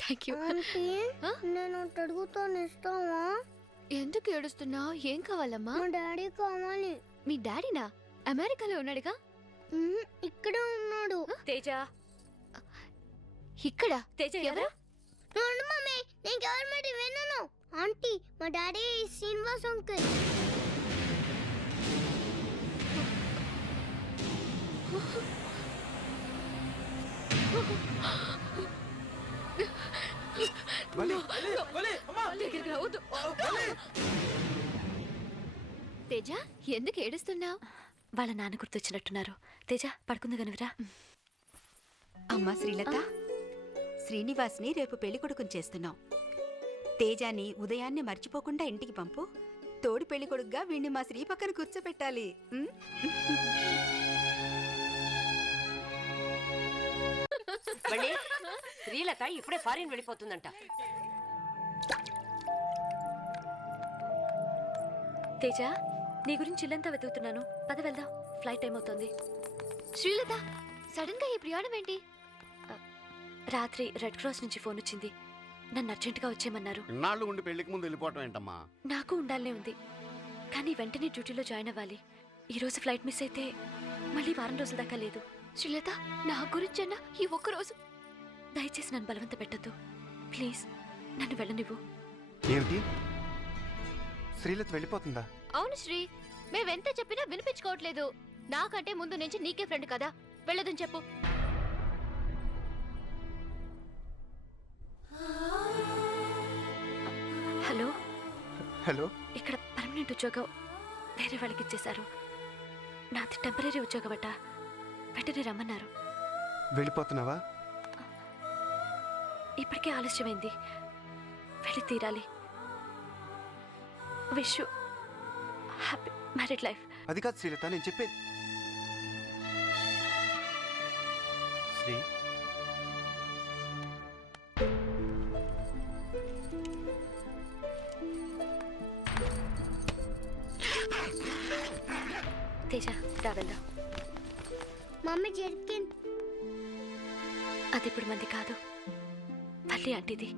Thank you. Aunty నేను ఒకటి అడుగుతాను, ఇస్తావా? ఎందుకు ఏడుస్తున్నావు? ఏం కావాలమ్మా? మా డాడీ కావాలి. మీ డాడీనా? అమెరికాలో ఉన్నాడుగా. ఇక్కడే ఉన్నాడు. తేజ, ఇక్కడ తేజ ఎవరు? చూడు మమ్మీ, నేను గవర్నమెంట్ విన్నాను. ఆంటీ మా డాడీ శ్రీనివాస్ అంకుల్. తేజ ఎందుకు ఏడుస్తున్నావు? వాళ్ళ నాన్న గుర్తొచ్చినట్టున్నారు. తేజ పడుకుంది గనువిరా. అమ్మా శ్రీలత, శ్రీనివాస్ని రేపు పెళ్లి కొడుకుని చేస్తున్నాం. తేజాని ఉదయాన్నే మర్చిపోకుండా ఇంటికి పంపు. తోడి పెళ్లి కొడుకుగా వీణ్ణి మా శ్రీ పక్కన కూర్చోపెట్టాలి. శ్రీలత ఇప్పుడే ఫారిన్ వెళ్ళిపోతుందంట. తేజ, నీ గురించి ఇల్లంతా వెతుకుతున్నాను. పద వెళ్దాం, ఫ్లైట్ టైం అవుతుంది. శ్రీలత, సడన్ గా ఈ ప్రయాణం ఏంటి? రాత్రి రెడ్ క్రాస్ నుంచి ఫోన్ వచ్చింది. నన్ను అర్జెంటుగా వచ్చేయమన్నారు. ఇన్నాళ్ళు ఉండి పెళ్లికి ముందు వెళ్ళిపోవటం ఏంటమ్మా? నాకు ఉండాలనే ఉంది, కానీ వెంటనే డ్యూటీలో జాయిన్ అవ్వాలి. ఈ రోజు ఫ్లైట్ మిస్ అయితే మళ్ళీ వారం రోజుల దాకా లేదు. శ్రీలత, నా గురించన్నా ఈ ఒక్క రోజు దయచేసి నన్ను బలవంత పెట్టద్దు ప్లీజ్. నన్ను వెళ్ళనివ్వు. ఏమిటి, శ్రీలత వెళ్ళిపోతుందా? అవును శ్రీ, మేవెంత చెప్పినా వినిపించుకోవట్లేదు. నాకంటే ముందు నుంచి నీకే ఫ్రెండ్ కదా, వెళ్ళదని చెప్పు. హలో హలో, ఇక్కడ పర్మనెంట్ ఉద్యోగం వేరే వాళ్ళకి ఇచ్చేశారు. నాది టెంపరీ ఉద్యోగం అట. వెంటనే రమ్మన్నారు. వెళ్ళిపోతున్నావా? ఇప్పటికే ఆలస్యమైంది, వెళ్ళి తీరాలి. Wish you happy married life. అది కాదు శ్రీలత, నేను చెప్పేది. శ్రీ, తేజ రా వెళ్దాం. Mummy jerkin. అది ఇప్పుడు మంది కాదు, మళ్ళీ అంటిది.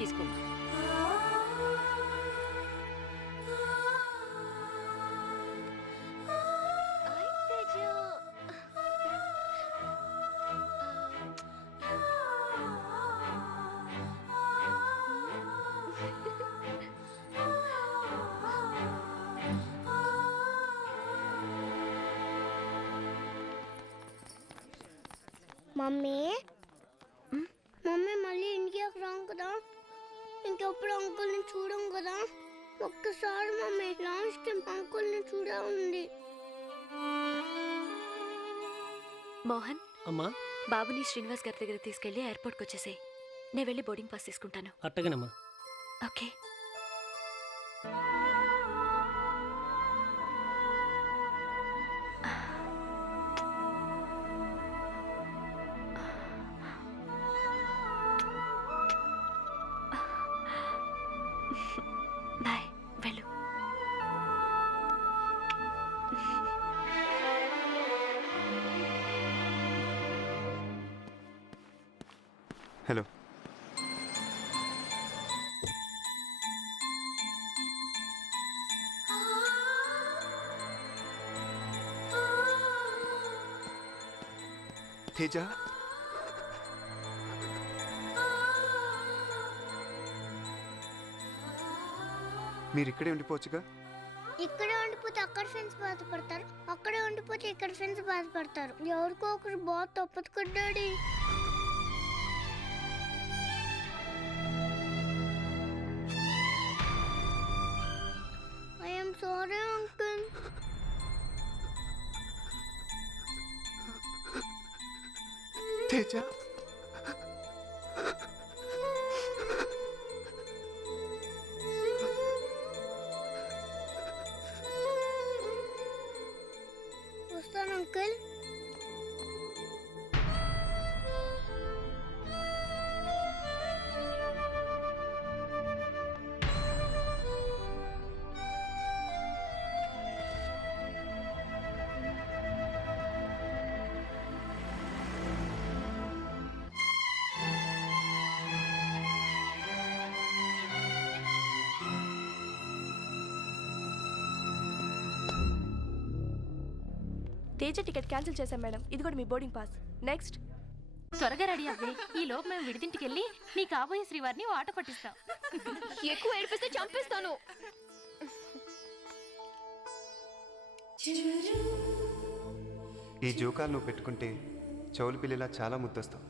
తీసుకో. మమ్మీ మమ్మీ మళ్ళీ ఇండియాకి రాం కదా, ఇంకెప్పుడు అంకుల్ని చూడం కదా. ఒక్కసారి మమ్మీ, లాస్ట్ టైం అంకుల్ని చూడా ఉంది. మోహన్, అమ్మా, బాబుని శ్రీనివాస్ గారి దగ్గర తీసుకెళ్లి ఎయిర్పోర్ట్కి వచ్చేసాయి. నేను వెళ్ళి బోర్డింగ్ పాస్ తీసుకుంటాను. అట్టగనమ్మా. ఓకే. బాయ్, వెళ్ళు. హలో. తేజ, మీరు ఇక్కడే ఉండిపోవచ్చుగా. ఇక్కడే ఉండిపోతే అక్కడ ఫ్రెండ్స్ బాధపడతారు, అక్కడే ఉండిపోతే ఇక్కడ ఫ్రెండ్స్ బాధపడతారు. ఎవరికో ఒకరు బాధ తప్పదు కదా daddy. I'm sorry uncle. Teja, వస్తాను అంకుల్. తేజ టికెట్ క్యాన్సిల్ చేశాం మేడం. ఇది కూడా మీ బోర్డింగ్ పాస్. నెక్స్ట్. త్వరగా రెడీ అవ్వే. ఈ లోపు మేము విడిదింటికెళ్ళి నీ కాబోయే శ్రీవారిని ఆట పట్టిస్తాం. ఎక్కువ ఏడిపిస్తే చంపేస్తాను. ఈ జోకాలు నువ్వు పెట్టుకుంటే చెవులు పిల్లిలా చాలా ముద్దొస్తావు.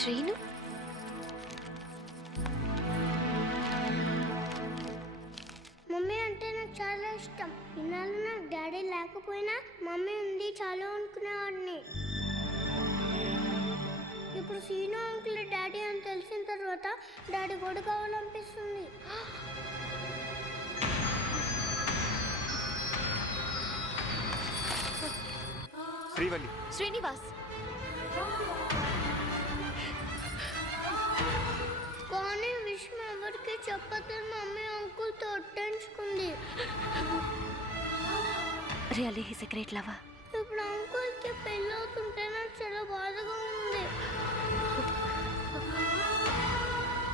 శ్రీను, మమ్మీ అంటే నాకు చాలా ఇష్టం. ఇన్నాళ్ళు నాకు డాడీ లేకపోయినా మమ్మీ ఉంది చాలు అనుకునేవాడిని. ఇప్పుడు సీను అంకుల్ డాడీ అని తెలిసిన తర్వాత డాడీ కూడా కావాలనిపిస్తుంది. శ్రీవల్లి, శ్రీనివాస్, కానీ విషయం ఎవరికి చెప్పదని మమ్మీ అంకుల్తో ఒట్టంచుకుంది. Really he's a great lover. ఇప్పుడు అంకుల్కి పెళ్ళి అవుతుంటే నాకు చాలా బాధగా ఉంది.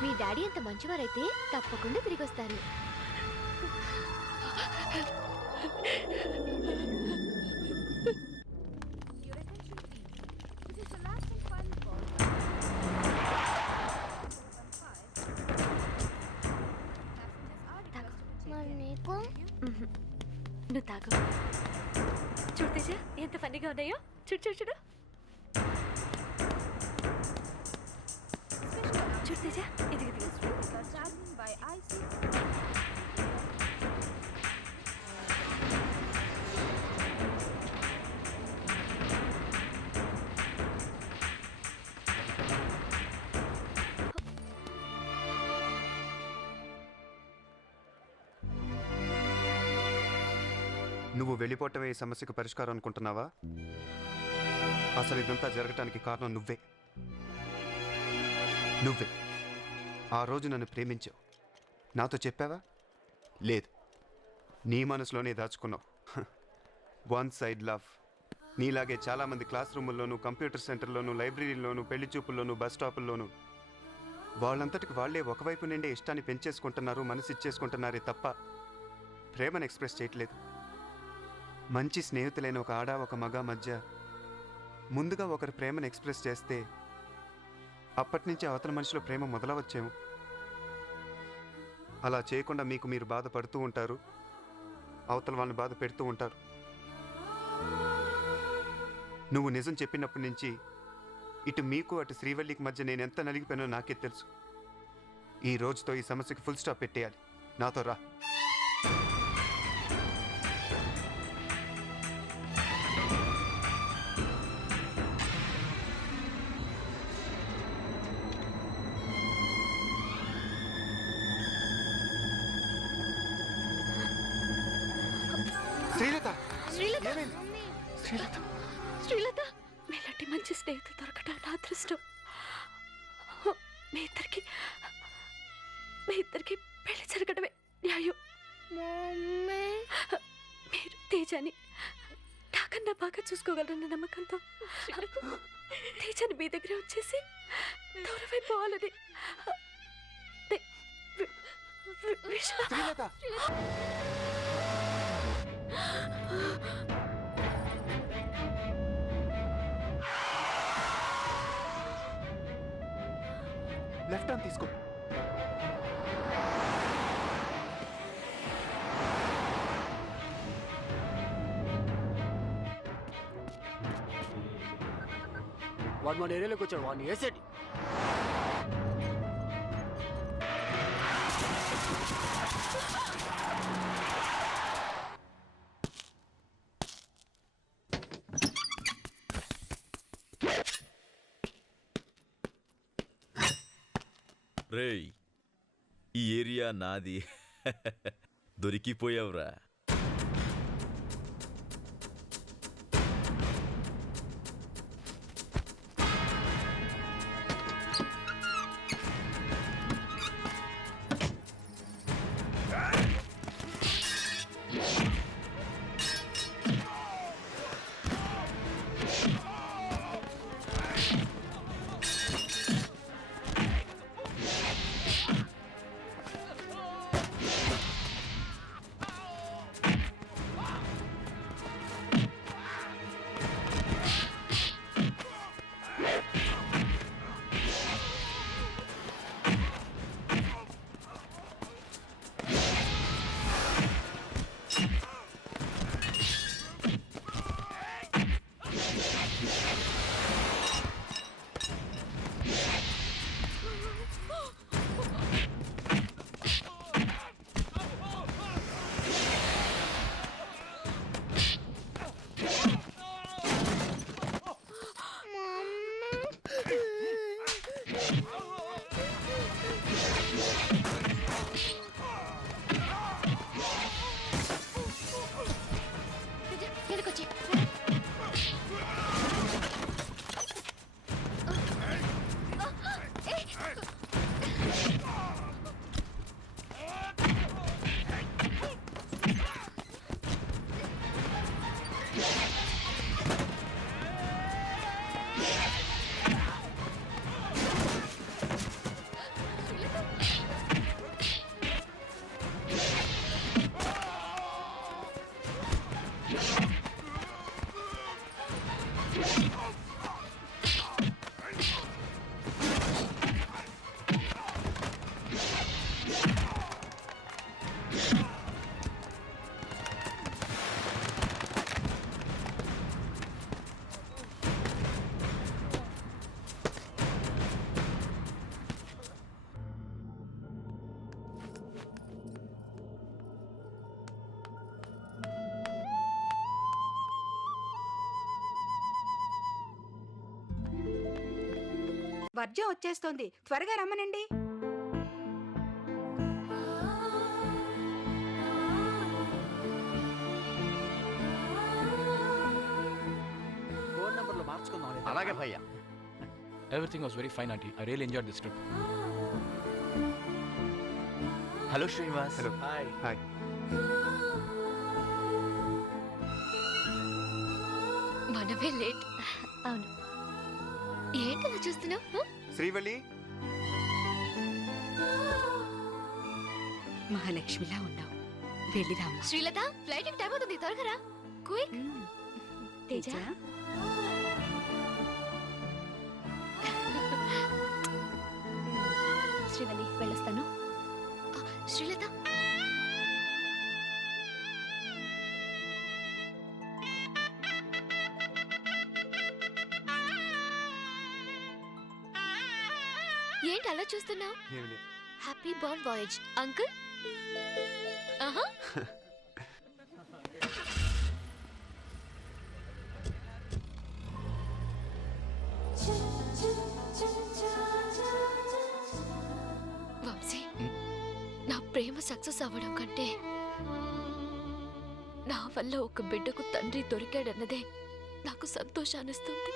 మీ డాడీ అంత మంచివారైతే తప్పకుండా తిరిగి వస్తారు. మరి నీకు నువ్వు తాగు. చూడు తేజ, ఎంత ఫన్నీగా ఉన్నాయో. చూడు చూడు చూడు. చూడు తేజ, ఇది నువ్వు వెళ్ళిపోవటమే ఈ సమస్యకు పరిష్కారం అనుకుంటున్నావా? అసలు ఇదంతా జరగటానికి కారణం నువ్వే. ఆ రోజు నన్ను ప్రేమించావు. నాతో చెప్పావా? లేదు, నీ మనసులోనే దాచుకున్నావు. One side love. నీలాగే చాలామంది క్లాస్ రూముల్లోనూ, కంప్యూటర్ సెంటర్లోనూ, లైబ్రరీలోనూ, పెళ్లి చూపుల్లోనూ, బస్ స్టాపుల్లోనూ వాళ్ళంతటికి వాళ్ళే ఒకవైపు నుండే ఇష్టాన్ని పెంచేసుకుంటున్నారు, మనసు ఇచ్చేసుకుంటున్నారే తప్ప ప్రేమను ఎక్స్ప్రెస్ చేయట్లేదు. మంచి స్నేహితులైన ఒక ఆడ ఒక మగ మధ్య ముందుగా ఒకరి ప్రేమను ఎక్స్ప్రెస్ చేస్తే అప్పటి నుంచి అవతల మనిషిలో ప్రేమ మొదలవచ్చేమో. అలా చేయకుండా మీకు మీరు బాధపడుతూ ఉంటారు, అవతల వాళ్ళని బాధ పెడుతూ ఉంటారు. నువ్వు నిజం చెప్పినప్పటి నుంచి ఇటు మీకు అటు శ్రీవల్లికి మధ్య నేను ఎంత నలిగిపోయానో నాకే తెలుసు. ఈ రోజుతో ఈ సమస్యకి ఫుల్ స్టాప్ పెట్టేయాలి. నాతో రా. శ్రీలత, శ్రీలత, ఏమైంది? శ్రీలత, శ్రీలత, మీలాంటి మంచి స్నేహితులు దొరకడం నా అదృష్టం. మీ ఇద్దరికి పెళ్లి జరగడమే న్యాయం. మమ్మీ మీరు తేజాని నాకన్నా బాగా చూసుకోగలరన్న నమ్మకంతో తేజాని మీ దగ్గర వచ్చేసి దూరమైపోవాలని శ్రీలత. లెఫ్ట్ హ్యాండ్ తీసుకో. వాడు మన ఏరియాలోకి వచ్చాడు, వాడిని వేసేటి. రేయ్ ఈ ఏరియా నాది. దొరికిపోయావురా. వెనకొచ్చి వర్జం వచ్చేస్తోంది, త్వరగా రమ్మనండి. ఫోన్ నంబర్లు మార్చుకుందాం. అలాగే భయ్యా. Everything was very fine, auntie. I really enjoyed this trip. Hello Srinivas. Hello. Hi. Hi. మనమే లేట్. అవును. ఏంటి అలా చూస్తున్నావు? శ్రీవల్లి, మహాలక్ష్మిలా ఉన్నావు, వెళ్ళిరామ్మా. శ్రీలత, ఫ్లైట్ టైం అవుతుంది, త్వరగా రా. క్విక్. తేజ శ్రీవల్లి వెళ్ళొస్తాను. శ్రీలత, ఏంటి అలా చూస్తున్నావు? ఏమి లేదు. Happy born voyage uncle. ఆహా. వంశీ, నా ప్రేమ సక్సెస్ అవ్వడం కంటే నా వల్ల ఒక బిడ్డకు తండ్రి దొరికాడన్నదే నాకు సంతోషాన్నిస్తుంది.